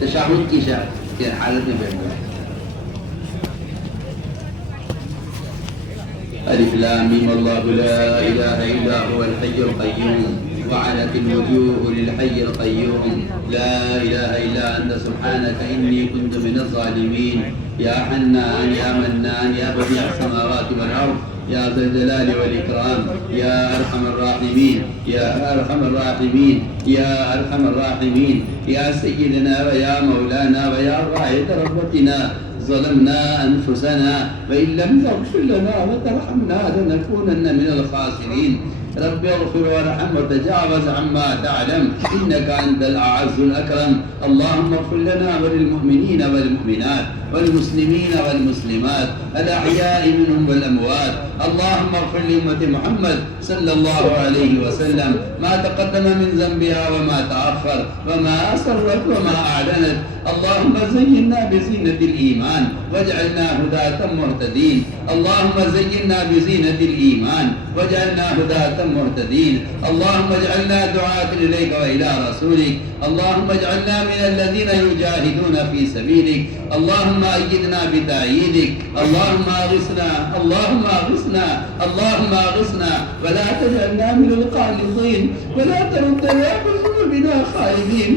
تشہد کی حالت میں بیٹھ گئے. الف لام میم اللہ لا الہ الا هو الحی القیوم وعنت الوجوه للحي القيوم لا إله إلا أنت سبحانك إني كنت من الظالمين يا حنان يا منان يا بديع السماوات والأرض يا ذا الجلال والإكرام يا أرحم الراحمين يا أرحم الراحمين يا أرحم الراحمين يا سيدنا ويا مولانا ويا راعي ربتنا ظلمنا أنفسنا وإن لم تغفر لنا وترحمنا لنكونن من الخاسرين رب اغفر وارحم وتجاوز عما تعلم إنك أنت الأعز الأكرم اللهم اغفر لنا وللمؤمنين والمؤمنات والمسلمين والمسلمات الأحياء منهم والأموات اللهم اغفر لأمة محمد صلى الله عليه وسلم ما تقدم من ذنبها وما تأخر وما أسرت وما أعلنت اللهم زينا بزينة الإيمان واجعلنا هداة مهتدين اللهم زينا بزينة الإيمان واجعلنا هداة مهتدين اللهم اجعلنا دعاة إليك وإلى رسولك اللهم اجعلنا من الذين يجاهدون في سبيلك اللهم أيدنا بتأييدك اللهم أغثنا اللهم أغثنا اللهم أغثنا ولا تجعلنا من القانطين ولا تردنا بذنوبنا خائبين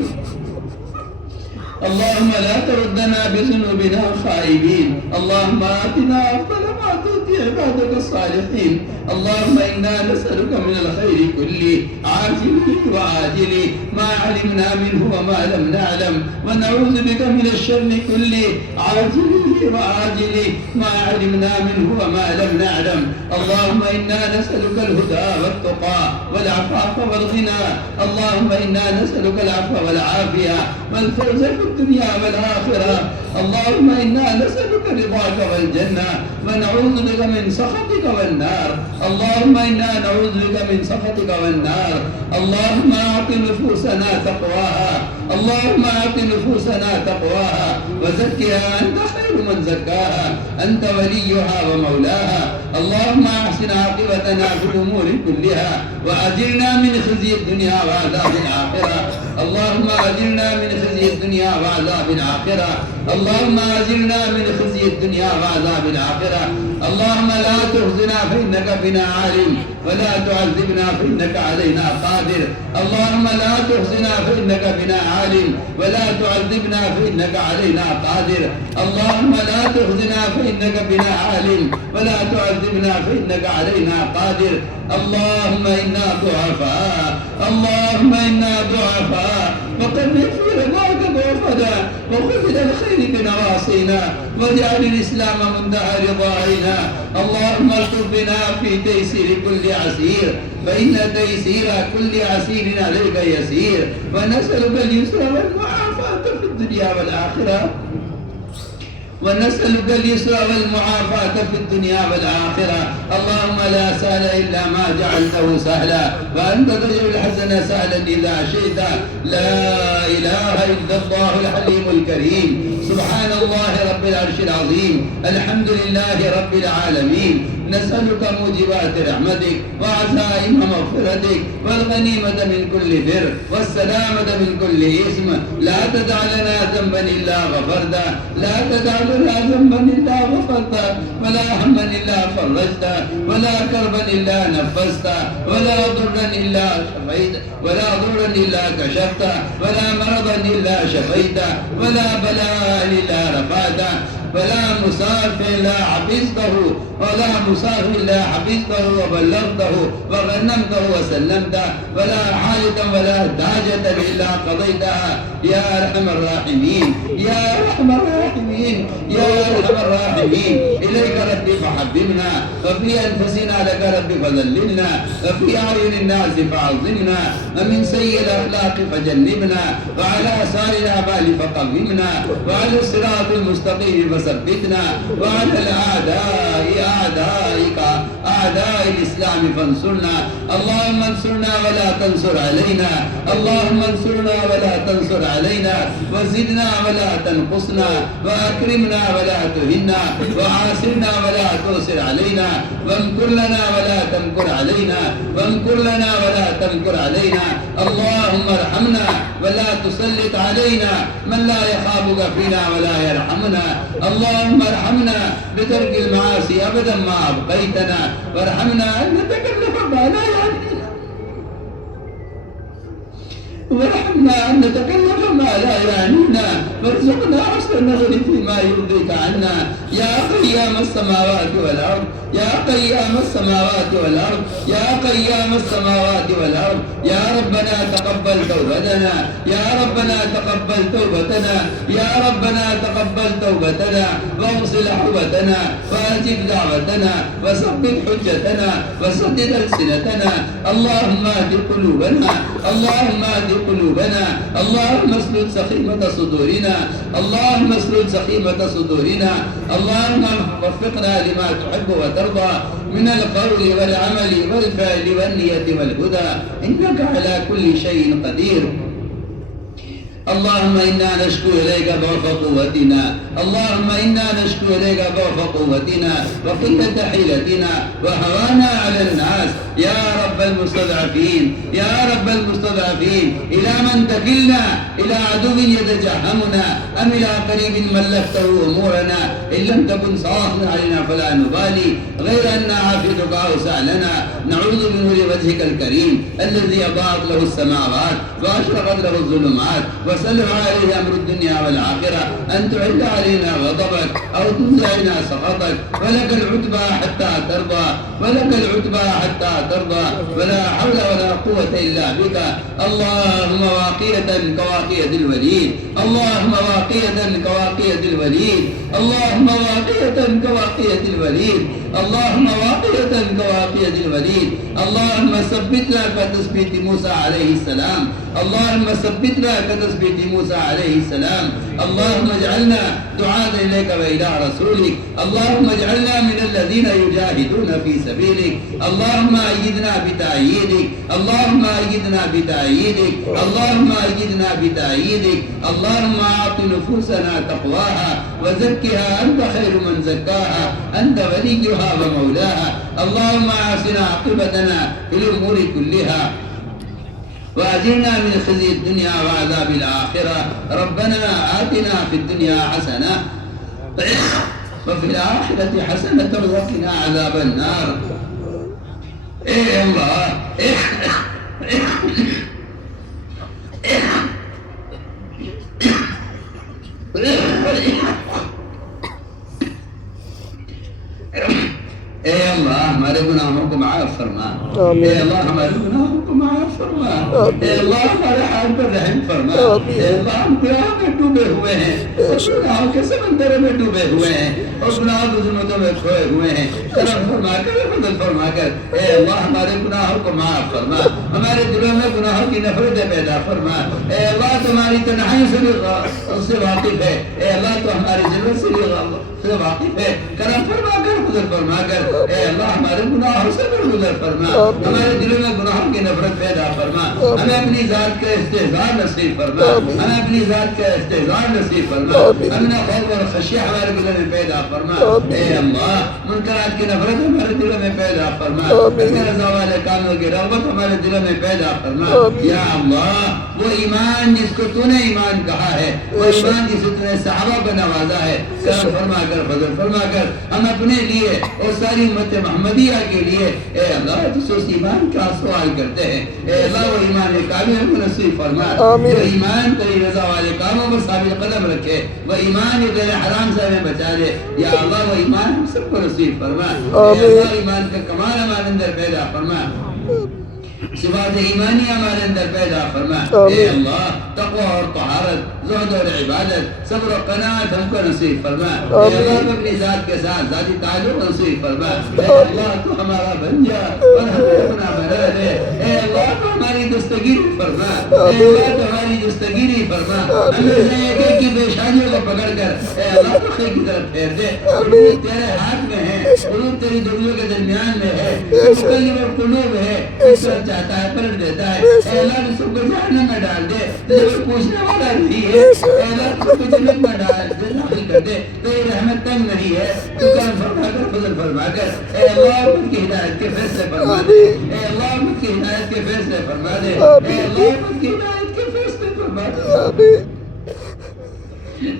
اللهم لا تردنا بذنوبنا خائبين اللهم آتنا أفضل ما تؤتي عبادك الصالحين اللهم إنا نسألك من الخير كله عاجله وعاجله ما علمنا منه وما لم نعلم ونعوذ بك من الشر كله عاجله وعاجله ما علمنا منه وما لم نعلم اللهم إنا نسألك الهدى والتقى والعفاف والغنى اللهم إنا نسألك العفو والعافية والفوز في الدنيا والآخرة اللهم إنا نسألك رضاك والجنة ونعوذ بك من سخطك والنار اللهم إنا نعوذ بك من سخطك والنار اللهم أعط نفوسنا تقواها اللهم أعط نفوسنا تقواها وزكها أنت خير من زكاها أنت وليها ومولاها اللهم أحسن عاقبتنا في الأمور كلها وأجرنا من خزي الدنيا وعذاب الآخرة اللهم أجرنا من خزي الدنيا وعذاب الآخرة اللهم أجرنا من خزي الدنيا وعذاب الآخرة اللهم لا تخزنا فإنك بنا عالم ولا تعذبنا فإنك علينا قادر اللهم لا تخزنا فإنك بنا عالم ولا تعذبنا فإنك علينا قادر اللهم لا تخزنا فإنك بنا عالم ولا تعذبنا فإنك علينا قادر اللهم إنا ضعفاء اللهم إنا ضعفاء وقرب في رضاك ضعفنا وخذ إلى الخير بنواصينا واجعل الإسلام منتهى رضائنا اللهم ارزق بنا في تيسير كل عسير فإن تيسير كل عسير عليك يسير ونسألك اليسر والمعافاة في الدنيا والآخرة ونسألك اليسر والمعافاة في الدنيا والآخرة اللهم لا سهل إلا ما جعلته سهلا وأنت تجعل الحزن سهلا إذا شئت لا إله إلا الله الحليم الكريم سبحان الله رب العرش العظيم الحمد لله رب العالمين نسألك موجبات رحمتك وعزائم مغفرتك والغنيمة من كل بر والسلامة من كل إثم لا تدع لنا ذنبا إلا غفرته لا تدع لنا ذنبا إلا غفرته ولا هما إلا فرجته ولا كربا إلا نفسته ولا ضرا إلا شفيته ولا ضرا إلا كشفته ولا مرضا إلا شفيته ولا بلاء إلا رفعته ولا مسافر إلا حفظته ولا مسافر إلا حفظته وبلغته وغنمته وسلمته ولا حاجة ولا حاجة إلا قضيتها يا أرحم الراحمين يا أرحم الراحمين يا أرحم الراحمين إليك ربي فحببنا وفي أنفسنا لك ربي فذللنا وفي أعين الناس فعظمنا ومن سيء الأخلاق فجنبنا وعلى سائر الأعمال فقومنا وعلى الصراط المستقيم فثبتنا وعلى الأعداء أعدائك أعداء الإسلام فانصرنا اللهم انصرنا ولا تنصر علينا اللهم انصرنا ولا تنصر علينا وزدنا ولا تنقصنا وأكرمنا ولا تهنا وعاسرنا ولا تؤسر علينا وامكر لنا ولا تمكر علينا وامكر لنا ولا تمكر علينا اللهم ارحمنا ولا تسلط علينا من لا يخافك فينا ولا يرحمنا اللهم ارحمنا بترك المعاصي أبدا ما أبقيتنا وارحمنا أن نتكلف ما لا يعنينا وارحمنا أن نتكلف ما لا يعنينا وارزقنا حسن النظر فيما يرضيك عنا يا قيام السماوات والأرض يا قيام السماوات والأرض يا قيام السماوات والأرض يا ربنا تقبل توبتنا يا ربنا تقبل توبتنا يا ربنا تقبل توبتنا واغسل حوبتنا وأجب دعوتنا وثبت حجتنا وسدد ألسنتنا اللهم اهد قلوبنا اللهم اهد قلوبنا اللهم اسلل سخيمة صدورنا اللهم اسلل سخيمة صدورنا اللهم وفقنا لما تحب وترضى من القول والعمل والفعل والنية والهدى إنك على كل شيء قدير اللهم إنا نشكو إليك ضعف قوتنا اللهم إنا نشكو إليك ضعف قوتنا وقلة حيلتنا وهوانا على الناس يا رب المستضعفين يا رب المستضعفين إلى من تكلنا إلى عدو يتجهمنا أم إلى قريب ملكته أمورنا إن لم تكن صاحبا علينا فلا نبالي غير أن عافيتك أوسع لنا نعوذ بنور وجهك الكريم الذي أضاءت له السماوات وأشرقت له الظلمات وسلم عليه أمر الدنيا والآخرة أن تعد علينا غضبك أو تنزعنا سخطك ولك العتبى حتى ترضى ولك العتبى حتى ترضى ولا حول ولا قوة إلا بك اللهم واقية كواقية الوليد اللهم واقية كواقية الوليد اللهم واقية كواقية الوليد اللهم واقية كواقية الوليد اللهم ثبتنا كتثبيت موسى عليه السلام اللهم ثبتنا كتثبيت موسى عليه السلام اللهم اجعلنا دعاء إليك وإلى رسولك اللهم اجعلنا من الذين يجاهدون في سبيلك اللهم أيدنا بتأييدك اللهم أيدنا بتأييدك اللهم أيدنا بتأييدك اللهم أعط نفوسنا تقواها وزكها أنت خير من زكاها أنت وليها ومولاها اللهم أحسن عاقبتنا في الأمور كلها وأجرنا من خزي الدنيا وعذاب الآخرة ربنا آتنا في الدنيا حسنة وفي الآخرة حسنة وقنا عذاب النار إيه الله اے اللہ ہمارے گناہوں کو معاف فرما اے اللہ ہمارے گناہوں کو معاف فرما اے اللہ ہمارے حال پر رحم فرما اے اللہ ہم گناہوں میں ڈوبے ہوئے ہیں اور گناہوں کے سمندر میں ڈوبے ہوئے ہیں اور گناہوں کی ظلمتوں میں کھوئے ہوئے ہیں کرم فرما کر فضل فرما کر اے اللہ ہمارے گناہوں کو معاف فرما ہمارے دلوں میں گناہوں کی نفرتیں پیدا فرما اے اللہ تمہاری تنہائی سے واقف ہے اے اللہ تو ہماری ضرورت سے واقف ہے کرم فرما کر فضل فرما کر اے اللہ ہمارے گناہوں سے درگزر فرما ہمارے دلوں میں گناہوں کی نفرت پیدا فرما ہمیں اپنی ذات کا استحضار نصیب فرما ہمیں اپنی ذات کا استحضار نصیب فرما ہمیں خوف اور خشیہ ہمارے دلوں میں پیدا فرما اے اللہ منکرات کی نفرت ہمارے دلوں میں پیدا فرما رضا والے کاموں کی رغبت ہمارے دلوں میں پیدا فرما یا اللہ وہ ایمان جس کو تو نے ایمان کہا ہے وہ ایمان جسے تو نے صحابہ کو نوازا ہے کرم فرما کر فضل فرما کر ہم اپنے لیے اور ساری امت محمدیہ کے لیے اے اللہ جس اس ایمان کا سوال کرتے ہیں اے اللہ وہ ایمان کامل کو نصیب فرما جو ایمان تیری رضا والے کاموں پر ثابت قدم رکھے وہ ایمان غیر حرام سے ہمیں بچا لے یا اللہ وہ ایمان ہم سب کو نصیب فرما اے اللہ ایمان کا کمال ہمارے اندر پیدا فرما صفات ایمانی ہمارے اندر پیدا فرما اے اللہ تقوی اور طہارت زہد اور عبادت، صبر و قناعت ہم کو نصیب فرما۔ اے اللہ اپنی ذات کے ساتھ ذاتی تعلق نصیب فرما۔ اے اللہ تو ہمارا بن جا اور ہمیں اپنا بنا دے۔ اے اللہ تو ہماری دستگیری فرما۔ اے اللہ تو ہماری دستگیری فرما۔ ہمیں سے ایک ایک کی پیشانیوں کو پکڑ کر اے اللہ تو خیر کی طرف پھیر دے۔ قلوب تیرے ہاتھ میں ہے، قلوب تیری دنیا کے درمیان میں ہے، مقلب القلوب ہے، اس پر چاہتا ہے پلٹ دیتا ہے۔ اے اللہ تو سب کو جہنم میں ڈال دے، تجھے پوچھنے والا نہیں ہے۔ اے اللہ تو سب کو جنت میں ڈال دے، داخل کر دے۔ تیری رحمت تنگ نہیں ہے، تو کرم فرما کر، فضل فرما کر۔ اے اللہ امت کی ہدایت کے فیصلے فرما دے۔ اے اللہ امت کی ہدایت کے فیصلے فرما دے۔ اے اللہ امت کی ہدایت کے فیصلے فرما دے۔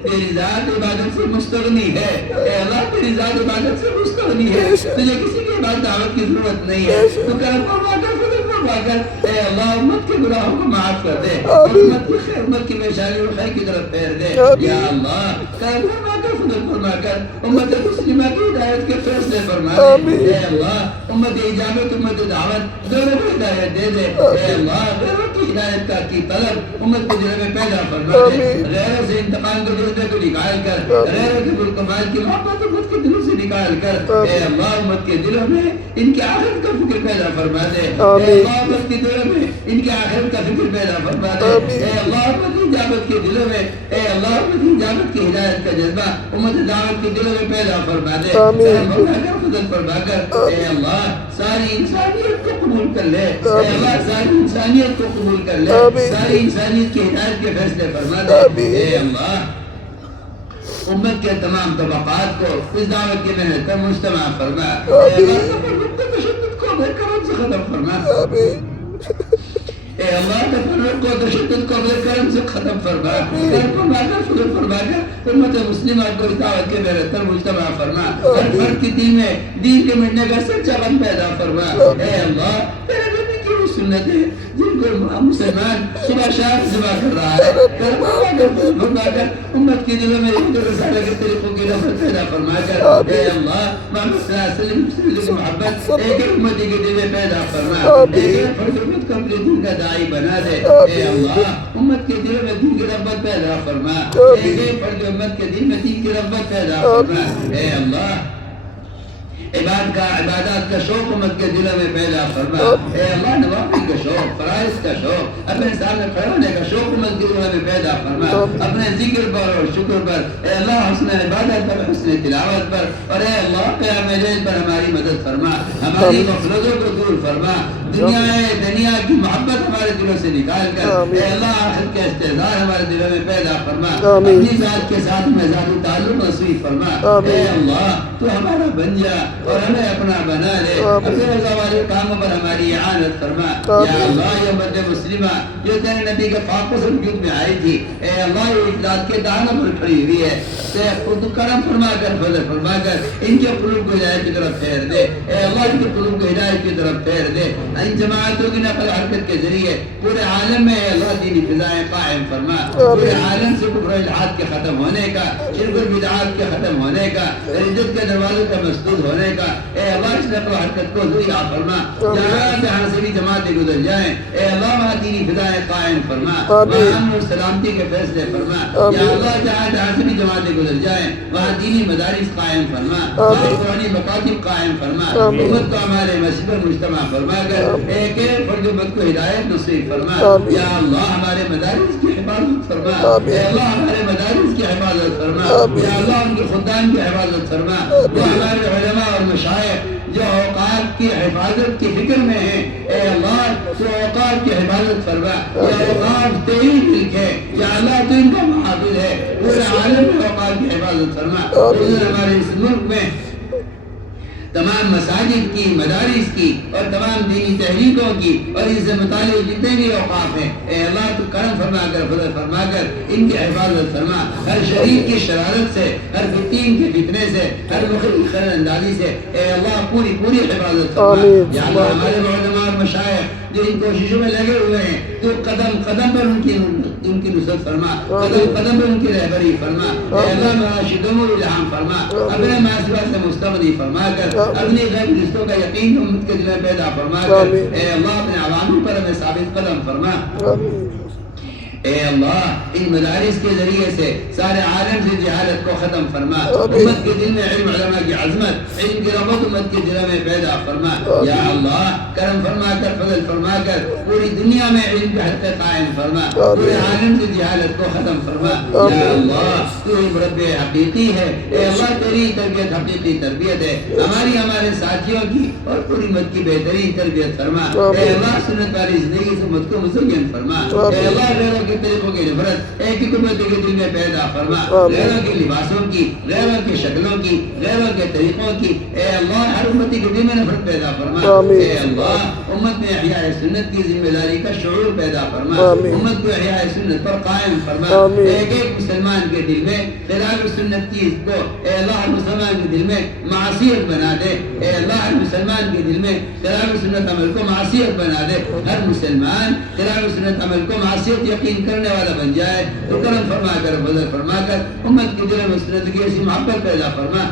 تیری ذات عبادت سے مستغنی ہے۔ اے اللہ تیری ذات عبادت سے مستغنی ہے، تجھے کسی کی عبادت دعوت کی ضرورت نہیں ہے۔ تو کرم فرما کر، فضل فرما کر۔ اے اللہ امت کے گناہوں کو معاف کر دے، امت کی خیر، امت کی پیشانی اور خیر کی طرف پھیر دے۔ یا اللہ کرم فرما کر، فضل فرما کر، امت مسلمہ کی ہدایت کے فیصلے فرما دے۔ اے اللہ امت اجابت، امت دعوت دونوں کو ہدایت دے دے۔ اے اللہ غیروں کی ہدایت کا کی طلب امت کے دل میں پیدا فرما دے۔ غیروں سے انتقام کے دل کو نکال کر، غیروں کے بالکمال کی محبت امت کے دلوں سے نکال کر، اے اللہ امت کے دلوں میں ان کی آخرت کا فکر پیدا فرما دے۔ اے اللہ امت کے دلوں میں ان کی آخرت کا فکر پیدا فرما دے۔ اے اللہ امت اجابت کے دلوں میں، اے اللہ امت اجابت کی ہدایت کا جذبہ امت دعوت کے دلوں میں پیدا فرما دے۔ فرما کر، فضل فرما کر۔ اے اللہ ساری انسانیت کو قبول کر لے۔ اے اللہ ساری انسانیت کو قبول کر لے، ساری انسانیت کی ہدایت کے فیصلے فرما دے۔ اے اللہ امت کے تمام طبقات کو اس دعوت کی محنت کا مجتمع فرما۔ اے اللہ تفرق کو، تشدد کو بے کرم سے ختم فرما۔ اے اللہ تفرق کو، تشدد کو بے کرم سے ختم فرما۔ کرم فرما کر، فضل فرما کر، امت مسلمہ کو اس دعوت کے محنت کا مجتمع فرما۔ ہر فرد کی دین میں دین کے مٹنے کا سچا غم پیدا فرما۔ اے اللہ تیرے نبی کی وہ سنت ہے جن کو مسلمان صبح شام ذبح کر رہا ہے، کرم فرما کر امت کے دلوں میں رسالہ کے طریقوں کی نفرت پیدا فرما کر۔ اے اللہ محمد صلی اللہ علیہ وسلم کی محبت ایک ایک امتی کے دل میں پیدا فرما۔ ایک ایک فرد امت کو اپنے دین کا داعی بنا دے۔ اے اللہ امت کے دل میں دین کی رغبت پیدا فرما۔ ایک ایک فرد امت کے دل میں دین کی رغبت پیدا فرما۔ اے اللہ عبادات کا شوق امت کے دلوں میں پیدا فرما۔ اے اللہ نوافل کا شوق، فرائض کا شوق، اپنے سامنے کھڑے ہونے کا شوق امت کے دلوں میں پیدا فرما۔ اپنے ذکر پر اور شکر پر، اے اللہ حسن عبادت پر، حسن تلاوت پر، اور اے اللہ قیام لیل پر ہماری مدد فرما، ہماری غفلتوں کو دور فرما۔ دنیا کی محبت ہمارے دلوں سے نکال کر اے اللہ آخرت کے استعداد ہمارے دلوں میں پیدا فرما۔ اپنی ذات کے ساتھ میں ذاتی تعلق نصیب فرما۔ اے اللہ تو ہمارا بن جا اور ہمیں اپنا بنا لے، اپنے رضا والے کاموں پر ہماری اعانت فرما۔ یا اللہ یہ امت مسلمہ جو تیرے نبی کے پاک وجود میں آئی تھی، اے اللہ یہ اجداد کے دانوں پر کھڑی ہوئی ہے، خود کرم فرما کر، فضل فرما کر ان کے قلوب کو ہدایت کی طرف پھیر دے۔ اے اللہ ان کے قلوب کو ہدایت کی طرف پھیر دے۔ ان جماعتوں کی نقل حرکت کے ذریعے پورے عالم میں اللہ دینی فضائیں قائم فرما۔ پورے عالم سے کفر و الحاد کے ختم ہونے کا، شرک و بدعات کے ختم ہونے کا، ردت کے دروازوں کا مسدود ہونے کا، اے اللہ اس نقل و حرکت کو ذریعہ فرما۔ جہاں سے بھی جماعتیں گزر جائیں، اے اللہ وہاں دینی فضائیں قائم فرما، وہاں امن و سلامتی کے فیصلے فرما۔ یا اللہ جہاں سے بھی جماعتیں گزر جائیں وہاں دینی مدارس قائم فرما، وہاں قرآنی مکاتب قائم فرما۔ امت کو ہمارے مسجد پر مجتمع فرما کر ایک ایک فرد امت کو ہدایت نصیب فرما۔ یا اللہ ہمارے مدارس کی حفاظت فرما، اے اللہ ہمارے مدارس کی حفاظت فرما، یا اللہ ان کے خدام کی حفاظت فرما۔ جو ہمارے علماء اور مشائخ جو اوقات کی حفاظت کی فکر میں ہیں، اے اللہ تو اوقات کی حفاظت فرما۔ یہ اوقات تیری ملک ہے، یا اللہ تو ان کا محافظ ہے، پورے عالم میں اوقات کی حفاظت فرما۔ ہمارے اس ملک میں تمام مساجد کی، مدارس کی اور تمام دینی تحریکوں کی اور اس سے متعلق جتنے بھی اوقاف ہیں، اے اللہ تو کرم فرما کر، فضل فرما کر ان کی حفاظت فرما۔ ہر شریر کی شرارت سے، ہر فتین کے فتنے سے، ہر مخلوق خیر اندازی سے اے اللہ پوری حفاظت فرما۔ یا اللہ ہمارے علماء اور مشائخ جو ان کوششوں میں لگے ہوئے ہیں، تو قدم قدم پر ان کی نصرت فرما، قدم قدم پر ان کی رہبری فرما۔ اے اللہ مراشدوں کو الہام فرما، اپنے معصیت سے مستغنی فرما کر اپنی غیب رشتوں کا یقین امت کے دل میں پیدا فرما کر اے اللہ اپنے عواموں پر ہمیں ثابت قدم فرما۔ اے اللہ ان مدارس کے ذریعے سے سارے عالم سے جہالت کو ختم فرما، امت کے دل میں علم علماء کی عظمت، علم کی رغبت امت کے دل میں پیدا فرما، یا اللہ کرم فرما کر فضل فرما کر پوری دنیا میں علم کے حد قائم فرما، پورے عالم سے جہالت کو ختم فرما، یا اللہ تو رب حقیقی ہے، اے اللہ تیری تربیت حقیقی تربیت ہے، ہمارے ساتھیوں کی اور پوری امت کی بہترین تربیت فرما، اے اللہ سنت والی زندگی سے امت کو مزین فرما، اے اللہ غیروں کے طریقوں کی نفرت ایک ہی امت کے دل میں پیدا فرما، غیروں کے لباسوں کی، غیروں کی شکلوں کی، غیروں کے طریقوں کی، اے اللہ ہر امتی کے دل میں نفرت پیدا فرما، اے اللہ امت میں احیاء سنت کی ذمہ داری کا شعور پیدا فرما، امت کو احیاء سنت پر قائم فرما، ایک ایک مسلمان کے دل میں خلاف سنت چیز کو اے اللہ ہر مسلمان کے دل میں معصیت بنا دے، اے اللہ ہر مسلمان کے دل میں خلاف سنت عمل کو معصیت بنا دے، ہر مسلمان خلاف سنت عمل کو معصیت یقین کرنے والا بن جائے، تو کرم فرما کر فضل فرما کر امت کی دل میں سنت کی ایسی محبت پیدا فرما،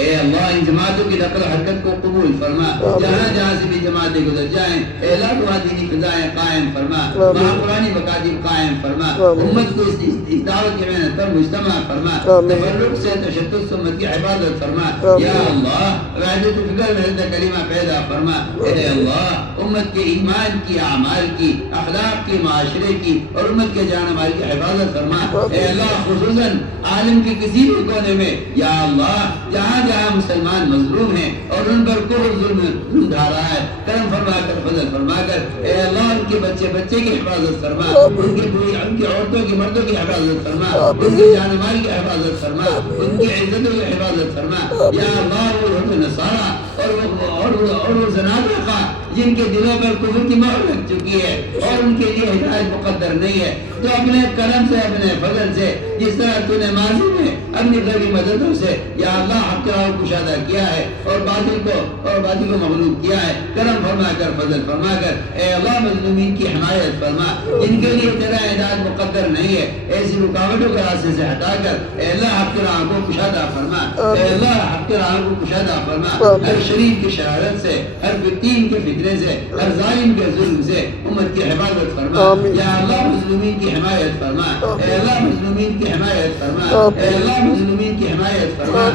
اے اللہ ان جماعتوں کی نقل حرکت کو قبول فرما، جہاں جہاں سے بھی جماعتیں گزر جائیں اے اللہ تو دینی فضائیں قائم فرما، وہاں قرآنی مکاتب قائم فرما، امت کو اس دعوت کی محنت پر مجتمع فرما، تفرق سے تشتت سے امت کی حفاظت فرما، یا اللہ وحدت فکر میں کلمہ پیدا فرما، اے اللہ امت کے ایمان کی، اعمال کی، اخلاق کی، معاشرے کی اور امت کے جان مال کی حفاظت فرما، اے اللہ خصوصاً عالم کے کسی بھی کونے میں یا اللہ جہاں جہاں مسلمان مظلوم ہیں اور ان پر کوئی ظلم ڈھا رہا ہے، کرم فرما کر فضل فرما کر اے اللہ ان کے بچے کی حفاظت فرما، ان کی عورتوں کی مردوں کی حفاظت فرما، ان کی جان مال کی حفاظت فرما، ان کی عزتوں کی حفاظت فرما، یا اللہ وہ نصارہ اور وہ زنادقہ جن کے دلوں پر کفر کی مہر لگ چکی ہے اور ان کے لیے ہدایت مقدر نہیں ہے، تو اپنے کرم سے اپنے فضل سے جس طرح تو نے ماضی میں اپنی غیبی مددوں سے یا اللہ حق راہ کشادہ کیا ہے اور باطل کو مغلوب کیا ہے، کرم فرما کر فضل فرما کر اے اللہ مظلومین کی حمایت فرما، جن کے لیے تیرا ہدایت مقدر نہیں ہے ایسی رکاوٹوں کے راستے سے ہٹا کر اے اللہ حق راہ کو کشادہ فرما، اے اللہ حق راہ کو کشادہ فرما، ہر شریف کی شرارت سے، ہر فتین کے فتنے سے، ہر ظالم کے ظلم سے امت کی حفاظت فرما، یا اللہ مظلومین کی حمایت فرما، اے اللہ مظلومین کی حمایت فرما، اے اللہ مظلومین کی حمایت فرما،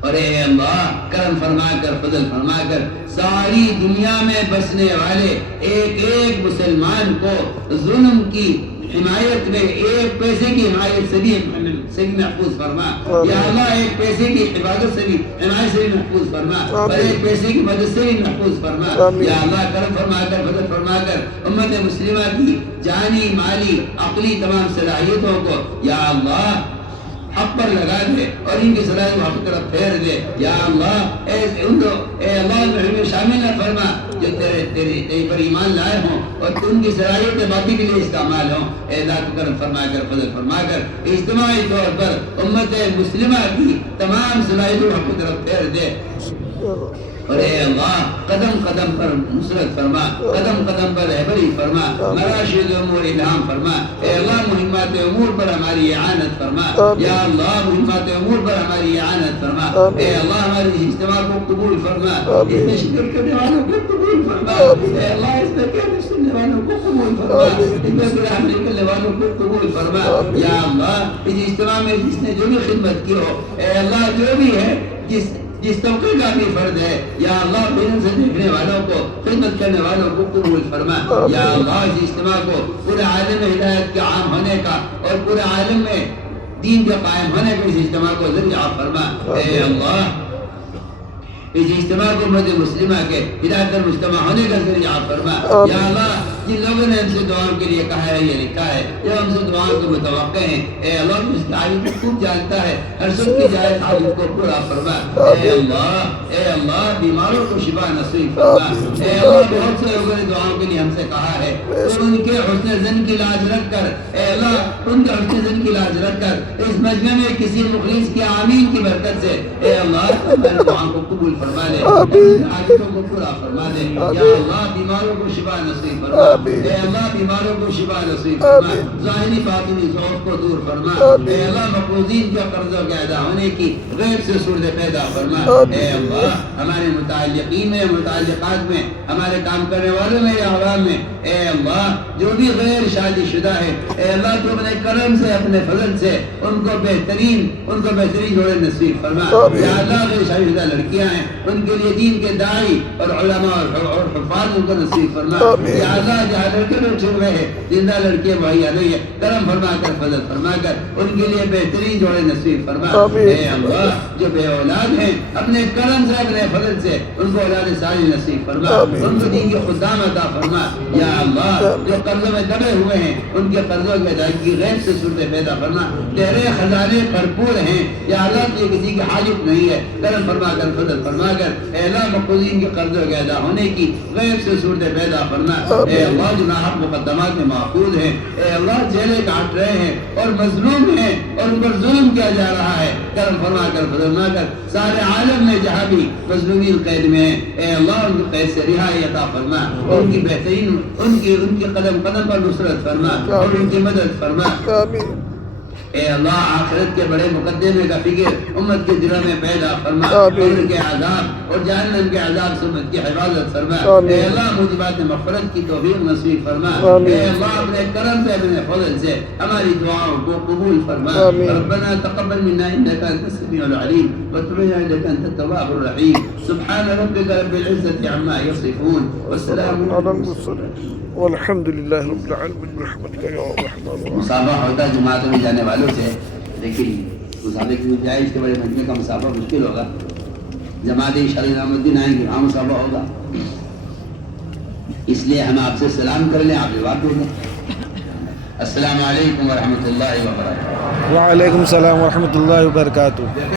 اور اے اللہ کرم فرما کر فضل فرما کر ساری دنیا میں بسنے والے ایک ایک مسلمان کو ظلم کی حمایت میں ایک پیسے کی حمایت سے بھی محفوظ فرما، یا اللہ ایک پیسے کی حفاظت سے بھی حمایت سے بھی محفوظ فرما اور ایک پیسے کی مدد سے بھی محفوظ فرما، یا اللہ کرم فرما کر فضل فرما کر امت مسلمہ کی جانی مالی عقلی تمام صلاحیتوں کو یا اللہ حق پر لگا دے اور ان کی صلاحیت کو حق کی طرف پھیر دے، یا اللہ اے اللہ میں شامل نہ فرما جو تیرے پر ایمان لائے ہوں اور ان کی صلاحیت باقی کے لیے استعمال ہوں، اے اللہ تو کرم فرما کر فضل فرما کر اجتماعی طور پر امت مسلمہ کی تمام صلاحیتوں کو حق کی طرف پھیر دے، اور اے اللہ قدم قدم پر نصرت فرما، قدم قدم پر رہبری فرما، مراشد امور الہام فرما، اے اللہ مہمات امور پر ہماری اعانت فرما، یا اللہ مہمات امور پر ہماری اعانت فرما، اے اللہ ہماری اجتماع کو قبول فرما، اس میں شرکت کرنے والوں کو قبول فرما، اے اللہ اس میں کہنے سننے والوں کو قبول فرما، اس میں قرآن نکلنے والوں کو قبول فرما، یا اللہ اس اجتماع میں جس نے جو بھی خدمت کی ہو اے اللہ جو بھی ہے جس طبقے کا بھی فرد ہے یا اللہ دین سے دیکھنے والوں کو خدمت کرنے والوں کو قبول فرما، یا اللہ اس اجتماع کو پورے عالم ہدایت کے عام ہونے کا اور پورے عالم میں دین کے قائم ہونے کا اس اجتماع کو ذریعہ فرما، اے اللہ اس اجتماع کو امت مسلمہ کے ہدایت پر مجتمع ہونے کا ذریعہ فرما، یا اللہ جن لوگوں نے ہم سے دعاؤں کے لیے کہا ہے یہ لکھا ہے جو ہم سے دعاؤں کو متوقع ہیں اے اللہ اس کی حاجت کو خوب جانتا ہے، ہر سب کی جائز حاجت کو پورا فرما، اے اللہ بیماروں کو شفا نصیب فرما، اے اللہ بہت سے لوگوں نے دعاؤں کے لیے ہم سے کہا ہے تو ان کے حسن ظن کی لاج رکھ کر اے اللہ ان کے حسن ظن کی لاج رکھ کر اس مجمع میں کسی مخلص کی آمین کی برکت سے اے اللہ ہماری دعاؤں کو قبول فرما دے، حاجتوں کو پورا فرما دے، یا اللہ بیماروں کو شفا نصیب فرما، آمین۔ اے اللہ بیماروں کو شفا نصیب فرما، آمین۔ ظاہری باطنی ضعف کو دور فرما، آمین۔ اے اللہ مقروضین کے قرضوں کے ادا ہونے کی غیب سے صورت پیدا فرما، آمین۔ اے اللہ ہمارے متعلقین میں، متعلقات میں، ہمارے کام کرنے والوں میں یا عوام میں، اے اللہ جو بھی غیر شادی شدہ ہے، اے اللہ تو اپنے کرم سے، اپنے فضل سے ان کو بہترین جوڑے نصیب فرما، آمین۔ یا اللہ غیر شادی شدہ لڑکیاں ہیں ان کے لیے دین کے داعی اور علماء اور حفاظ ان کو نصیب فرما، آمین۔ یا اللہ جہاں لڑکے بیٹھے ہوئے ہیں زندہ لڑکیاں مہیا نہیں ہے، کرم فرما کر فضل فرما کر ان کے لیے بہترین جوڑے نصیب فرما، آمین۔ اے اللہ جو بے اولاد ہیں اپنے کرم سے، اپنے فضل سے ان کو اولاد صالح نصیب فرما، آمین۔ ان کو دین کے خدام عطا فرما، یا اللہ جو قرضوں میں دبے ہوئے ہیں ان کے قرضوں کی ادائیگی غیب سے صورت پیدا فرما، تیرے خزانے بھرپور ہیں، یا اللہ یہ کسی کی حاجت نہیں ہے، کرم فرما کر فضل فرما کر اے اللہ مقروضین کے قرضوں کے ادا ہونے کی غیب سے صورت پیدا فرما، اے اللہ جو ناحق مقدمات میں محفوظ ہیں، اے اللہ جیلیں کاٹ رہے ہیں اور مظلوم ہیں اور ان پر ظلم کیا جا رہا ہے، کرم فرما کر فضل فرما کر سارے عالم میں جہاں بھی مظلومین قید میں ہیں، اے اللہ ان کو قید سے رہائی عطا فرما، ان کی بہترین ان کی قدم قدم پر نصرت فرما اور ان کی مدد فرما، آمین۔ اے اللہ آخرت کے بڑے مقدمے کا فکر امت کے دلوں میں پیدا فرما، آمین۔ قبر کے عذاب اور جہنم کے عذاب سے امت کی حفاظت فرما، آمین۔ اے اللہ موجبات مغفرت کی توفیق نصیب فرما، آمین۔ اے اللہ اپنے کرم سے، اپنے فضل سے ہماری دعاؤں کو قبول فرما، آمین۔ ربنا تقبل منا انك انت السميع العليم وتب علينا انك انت التواب الرحيم، سبحان ربك رب العزة عما يصفون والسلام على المرسلين والحمد لله رب العالمين برحمتك يا الرحمن الرحيم۔ مسافہ ہوتا ہے جماعتوں میں جانے والوں سے، لیکن مسافے کی گنجائش کے بڑے مجمع کا مسافہ مشکل ہوگا، جماعت شاہ نظام الدین آئیں گے، وہاں مسافہ ہوگا، اس لیے ہم آپ سے سلام کر لیں، آپ جواب دے دیں۔ السلام علیکم ورحمۃ اللہ وبرکاتہ۔ وعلیکم السلام ورحمۃ اللہ وبرکاتہ۔